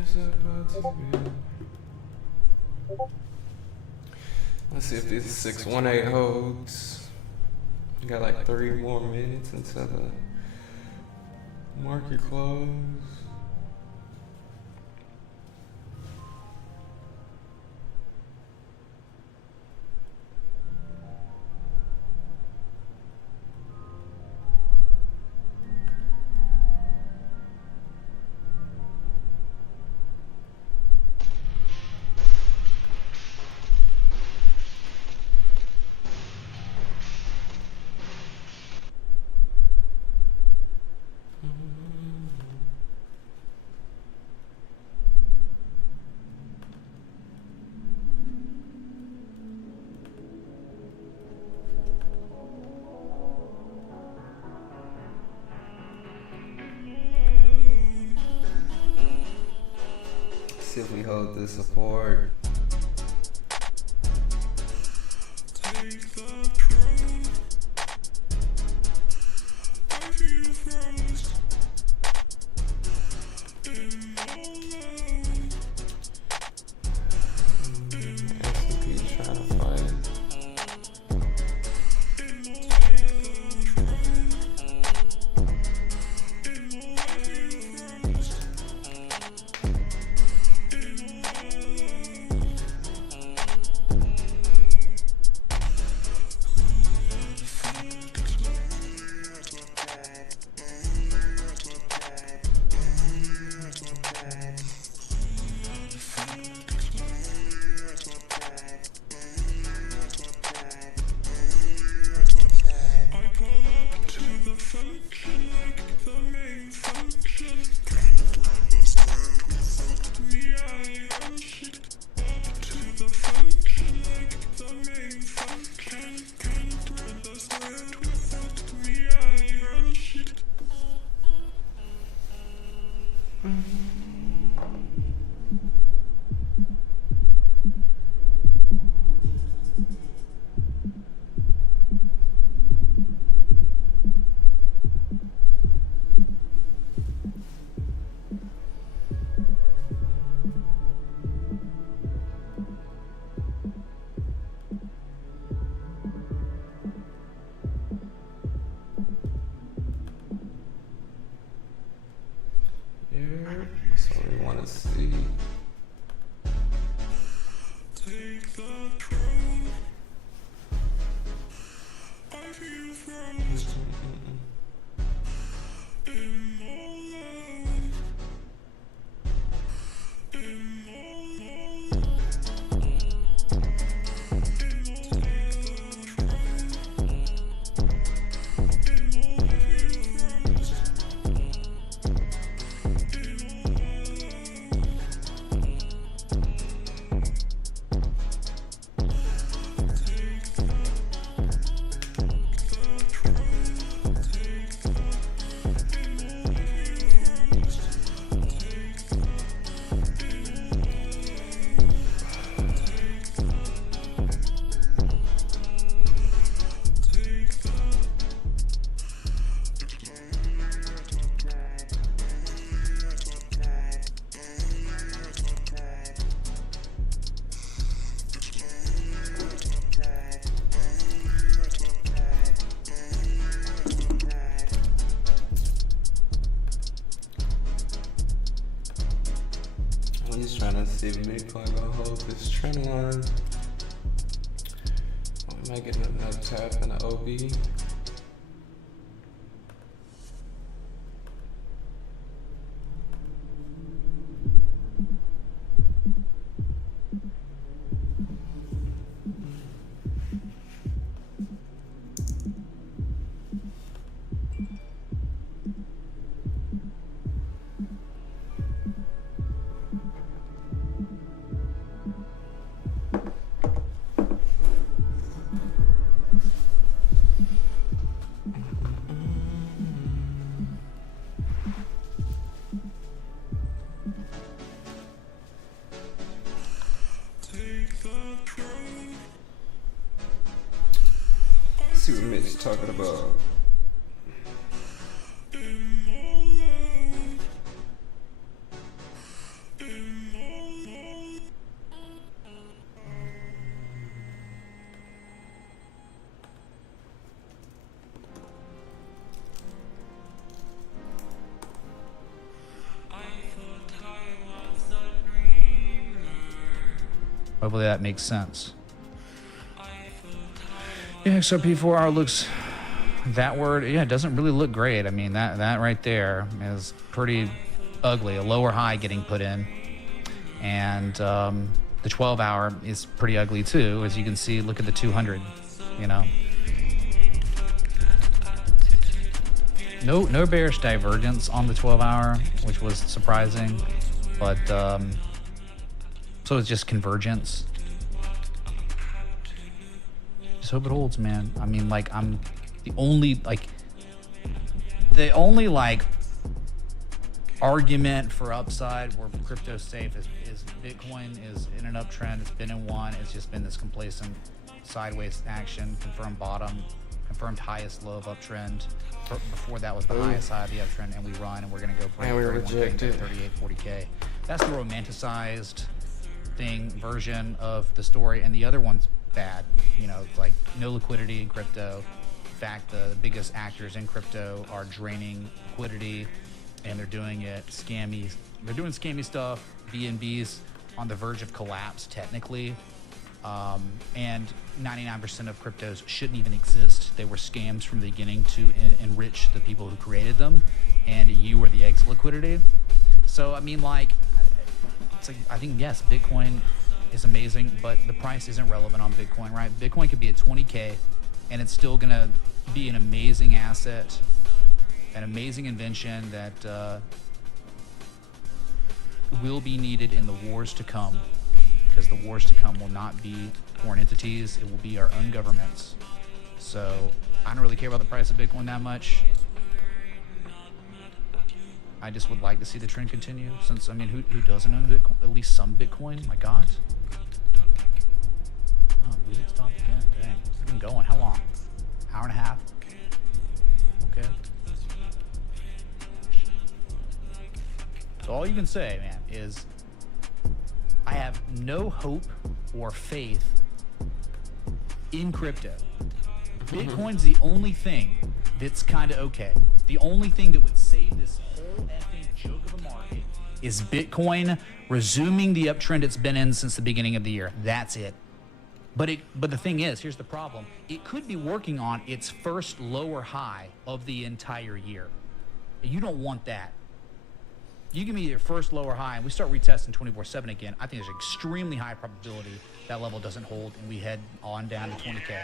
It's about to be. Let's see if these 618 holds. We got like 3 more minutes until the market close. See if we hold this support. That's what we want to see. Take the throne. I feel frozen. I'm just trying to see if Bitcoin gonna hold this trend line. We might get another tap in the OB. See what Mitch is talking about. Hopefully that makes sense. Yeah, XRP4R looks, that word, yeah, it doesn't really look great. I mean, that right there is pretty ugly. A lower high getting put in. And the 12-hour is pretty ugly too. As you can see, look at the 200, you know. No bearish divergence on the 12-hour, which was surprising. But, so it's just convergence. Just hope it holds, man. I mean, like, I'm the only, argument for upside where crypto's safe is Bitcoin is in an uptrend. It's been in one. It's just been this complacent sideways action, confirmed bottom, confirmed highest low of uptrend. Before that was the highest high of the uptrend, and we run, and we're going to go break 31K, 38, 40K. That's the romanticized version of the story, and the other one's bad. You know, it's like no liquidity in crypto. In fact, the biggest actors in crypto are draining liquidity, and they're doing it scammy. They're doing scammy stuff. BNB's on the verge of collapse, technically. And 99% of cryptos shouldn't even exist. They were scams from the beginning to enrich the people who created them, and you were the exit liquidity. So, I mean, like, it's like, I think, yes, Bitcoin is amazing, but the price isn't relevant on Bitcoin, right? Bitcoin could be at 20K, and it's still going to be an amazing asset, an amazing invention that will be needed in the wars to come, because the wars to come will not be foreign entities, it will be our own governments. So I don't really care about the price of Bitcoin that much. I just would like to see the trend continue, since, I mean, who doesn't own Bitcoin? At least some Bitcoin, my God. Oh, music stopped again, dang. It's been going, how long? Hour and a half? Okay. So all you can say, man, is I have no hope or faith in crypto. Bitcoin's the only thing that's kind of okay. The only thing that would save this whole effing joke of a market is Bitcoin resuming the uptrend it's been in since the beginning of the year. That's it. But the thing is, here's the problem. It could be working on its first lower high of the entire year. You don't want that. You give me your first lower high and we start retesting 24/7 again, I think there's an extremely high probability that level doesn't hold and we head on down to 20K.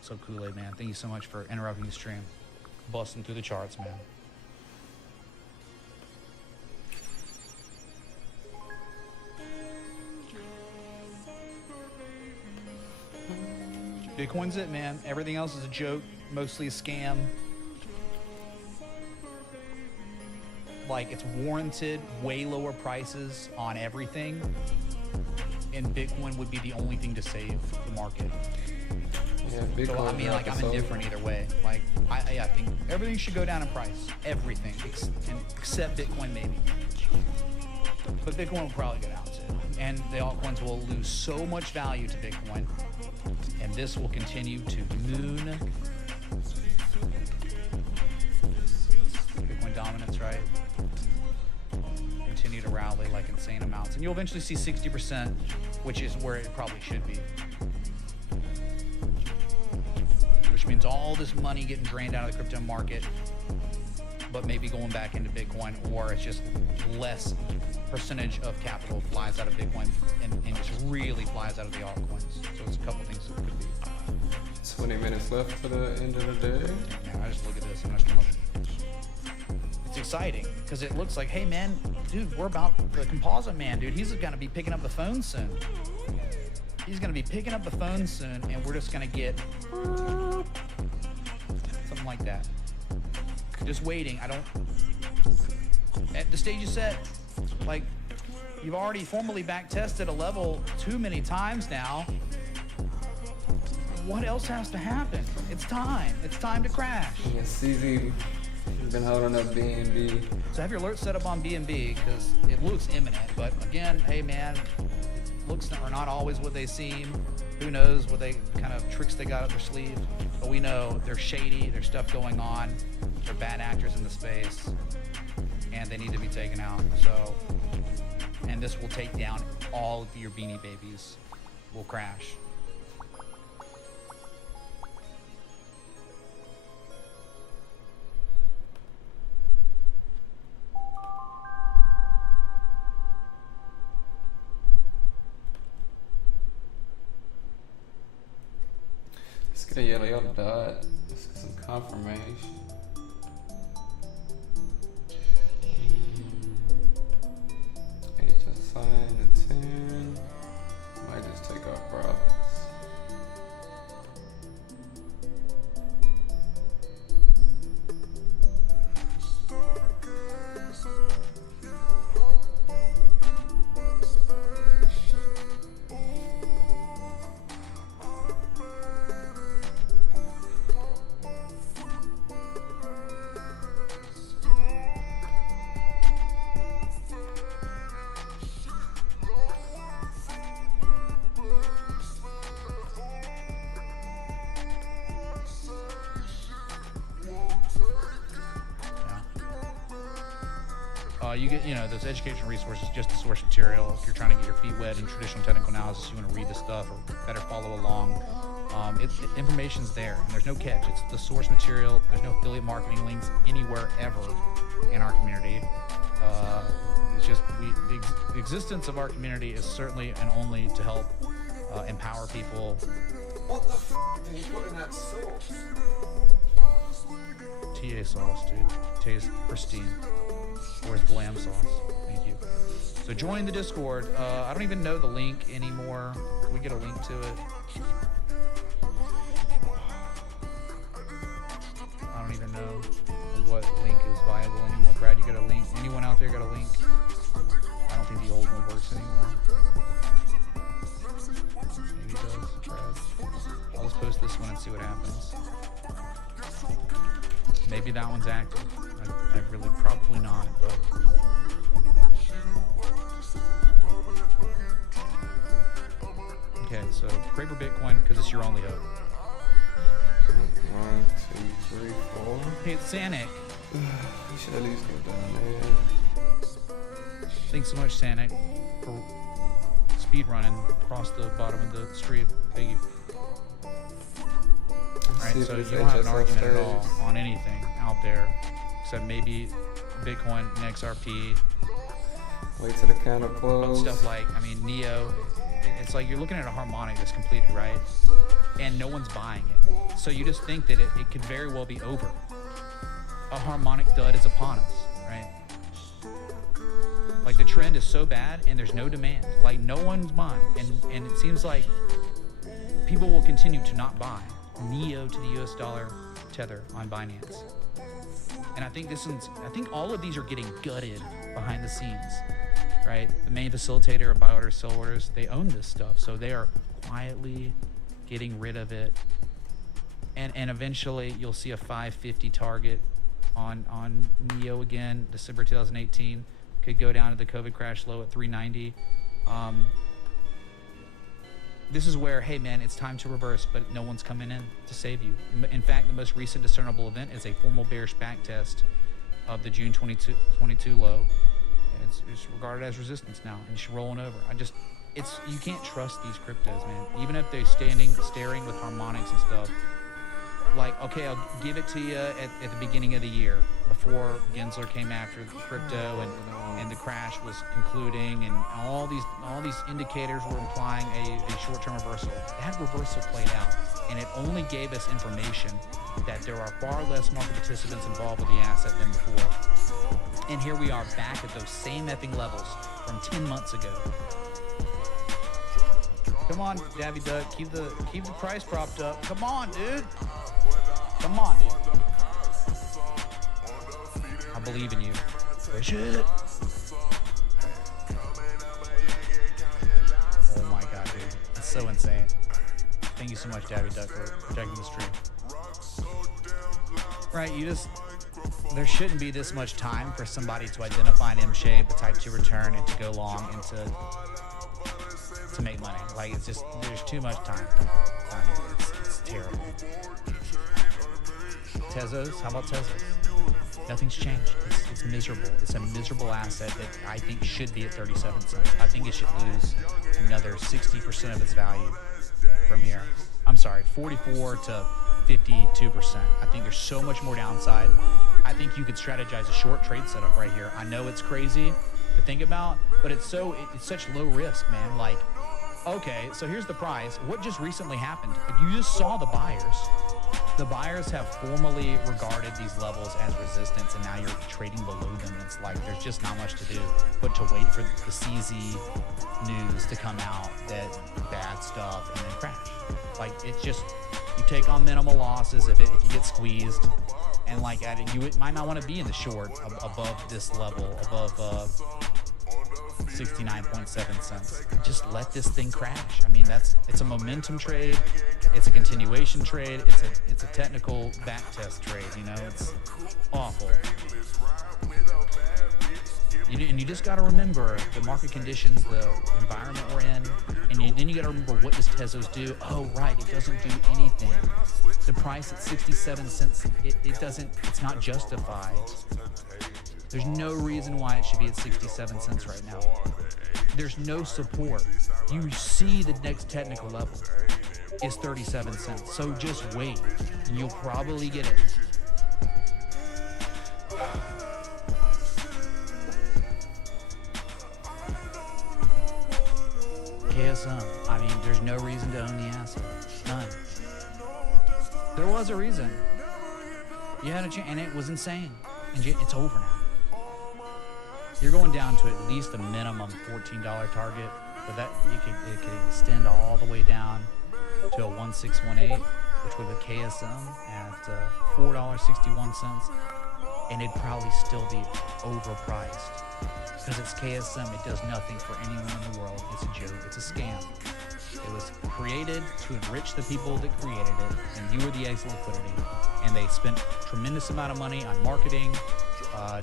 So Kool-Aid, man, thank you so much for interrupting the stream. Busting through the charts, man. Bitcoin's it, man. Everything else is a joke, mostly a scam. Like, it's warranted way lower prices on everything, and Bitcoin would be the only thing to save the market. Yeah, Bitcoin. So I mean, like, I'm indifferent either way. Like, I think everything should go down in price, everything, except Bitcoin maybe. But Bitcoin will probably go down too, and the altcoins will lose so much value to Bitcoin, and this will continue to moon Bitcoin dominance, right? Continue to rally like insane amounts, and you'll eventually see 60%, which is where it probably should be. Which means all this money getting drained out of the crypto market, but maybe going back into Bitcoin, or it's just less percentage of capital flies out of Bitcoin and just really flies out of the altcoins. So it's a couple things that could be. 20 minutes left for the end of the day. Yeah, I just look at this and it's exciting because it looks like, hey man, dude, we're about the composite man, dude. He's gonna be picking up the phone soon. He's gonna be picking up the phone soon, and we're just gonna get something like that. Just waiting. At the stage is set. Like, you've already formally back tested a level too many times now. What else has to happen? It's time. It's time to crash. Yeah, CZ been holding up BNB. So have your alerts set up on BNB because it looks imminent. But again, hey man, looks are not always what they seem. Who knows what they kind of tricks they got up their sleeve. But we know they're shady. There's stuff going on. They're bad actors in the space, and they need to be taken out. So and this will take down all of your Beanie Babies. Will crash. Let's get a yellow dot. Let's get some confirmation. HSI to 10. Might just take off profits. You get, those educational resources, just the source material. If you're trying to get your feet wet in traditional technical analysis, you want to read the stuff or better follow along. Information's there, and there's no catch. It's the source material. There's no affiliate marketing links anywhere ever in our community. It's just the existence of our community is certainly and only to help empower people. What the f did you put in that sauce? TA sauce, dude. Tastes pristine. Where's the lamb sauce? Thank you. So join the Discord. I don't even know the link anymore. Can we get a link to it? I don't even know what link is viable anymore. Brad, you got a link? Anyone out there got a link? I don't think the old one works anymore. Maybe it does, Brad. I'll just post this one and see what happens. Maybe that one's active. I really probably not, but okay. So pray for Bitcoin because it's your only hope. 1, 2, 3, 4. Hey, it's Sanic. We should at least go down there. Thanks so much, Sanic, for speed running across the bottom of the street. Thank you. Alright, so you don't have an argument at all on anything out there, except maybe Bitcoin and XRP. Wait till the counter close. Stuff like, Neo. It's like you're looking at a harmonic that's completed, right? And no one's buying it. So you just think that it could very well be over. A harmonic dud is upon us, right? Like the trend is so bad and there's no demand. Like no one's buying. And it seems like people will continue to not buy Neo to the US dollar tether on Binance. And I think all of these are getting gutted behind the scenes, right? The main facilitator of buy orders, sell orders, they own this stuff. So they are quietly getting rid of it. And eventually you'll see a 550 target on Neo again, December 2018. Could go down to the COVID crash low at 390. This is where, hey man, it's time to reverse, but no one's coming in to save you. In fact, the most recent discernible event is a formal bearish back test of the June 22 low. It's regarded as resistance now, and it's rolling over. You can't trust these cryptos, man. Even if they're staring with harmonics and stuff. Like, okay, I'll give it to you at the beginning of the year, before Gensler came after the crypto and the crash was concluding, and all these indicators were implying a short-term reversal. That reversal played out, and it only gave us information that there are far less market participants involved with the asset than before. And here we are back at those same effing levels from 10 months ago. Come on, Davy Duck, keep the price propped up. Come on, dude. Come on, dude. I believe in you. Push it. Oh my god, dude. It's so insane. Thank you so much, Davy Duck, for protecting the stream. Right, there shouldn't be this much time for somebody to identify an M shape, a type 2 return, and to go long and to make money. Like, it's just, there's too much time. It's terrible. Tezos? How about Tezos? Nothing's changed. It's miserable. It's a miserable asset that I think should be at 37 cents. I think it should lose another 60% of its value from here. I'm sorry, 44 to 52%. I think there's so much more downside. I think you could strategize a short trade setup right here. I know it's crazy to think about, but it's such low risk, man. Like, okay, so here's the price. What just recently happened? You just saw the buyers. The buyers have formally regarded these levels as resistance, and now you're trading below them. It's like there's just not much to do but to wait for the CZ news to come out that bad stuff and then crash. Like, it's just, you take on minimal losses if you get squeezed, and like you might not want to be in the short above this level, above 69.7 cents. Just let this thing crash. I mean, it's a momentum trade, it's a continuation trade, it's a technical back test trade. You know, it's awful. And you just got to remember the market conditions, the environment we're in, and then you got to remember, what does Tezos do? Oh, right, it doesn't do anything. The price at 67 cents, it's not justified. There's no reason why it should be at 67 cents right now. There's no support. You see the next technical level is 37 cents. So just wait, and you'll probably get it. KSM, I mean, there's no reason to own the asset. None. There was a reason. You had a chance, and it was insane. And it's over now. You're going down to at least a minimum $14 target, but that it could extend all the way down to a 1618, which would be KSM at $4.61, and it'd probably still be overpriced. Because it's KSM, it does nothing for anyone in the world. It's a joke. It's a scam. It was created to enrich the people that created it, and you were the exit liquidity. And they spent a tremendous amount of money on marketing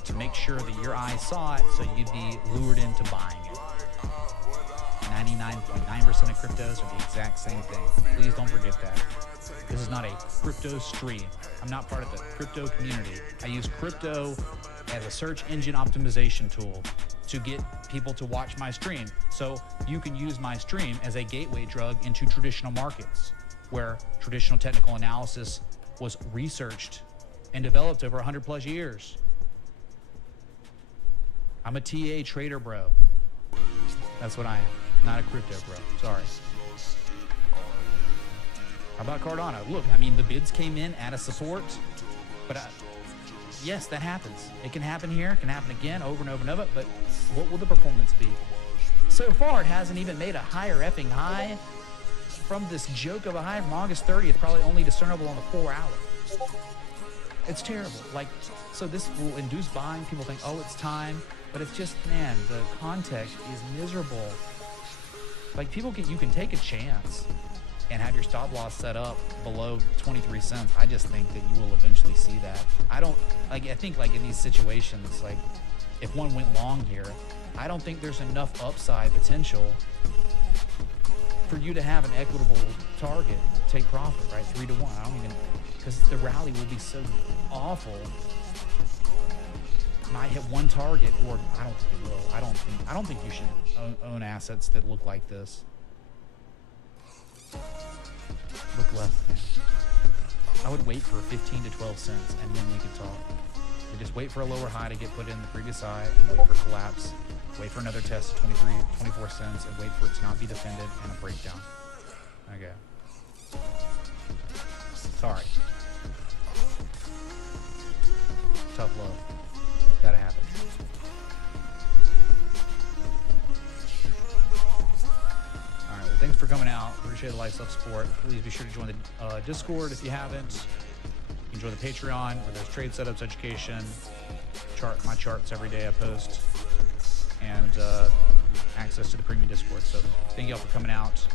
to make sure that your eyes saw it, so you'd be lured into buying it. 99.9% of cryptos are the exact same thing. Please don't forget that. This is not a crypto stream. I'm not part of the crypto community. I use crypto as a search engine optimization tool to get people to watch my stream. So you can use my stream as a gateway drug into traditional markets, where traditional technical analysis was researched and developed over 100 plus years. I'm a TA trader, bro. That's what I am, not a crypto bro. Sorry. How about Cardano? Look, I mean, the bids came in at a support, but yes, that happens. It can happen here, it can happen again, over and over and over, but what will the performance be? So far, it hasn't even made a higher effing high from this joke of a high from August 30th, probably only discernible on the 4 hours. It's terrible. Like, so this will induce buying. People think, oh, it's time, but it's just, man, the context is miserable. Like, you can take a chance and have your stop loss set up below 23 cents. I just think that you will eventually see that. I think like in these situations, like if one went long here, I don't think there's enough upside potential for you to have an equitable target, take profit, right? 3 to 1. I don't even, because the rally will be so awful. Might hit one target, or I don't think it will. I don't think you should own assets that look like this. Look left, man. I would wait for 15 to 12 cents, and then we could talk. You just wait for a lower high to get put in the previous high, and wait for collapse. Wait for another test of 24 cents, and wait for it to not be defended and a breakdown. Okay. Sorry. Tough love. Gotta happen. All right, well, thanks for coming out. Appreciate the live support. Please be sure to join the Discord if you haven't. You can join the Patreon, where there's trade setups, education, my charts every day I post, and access to the premium Discord. So thank you all for coming out.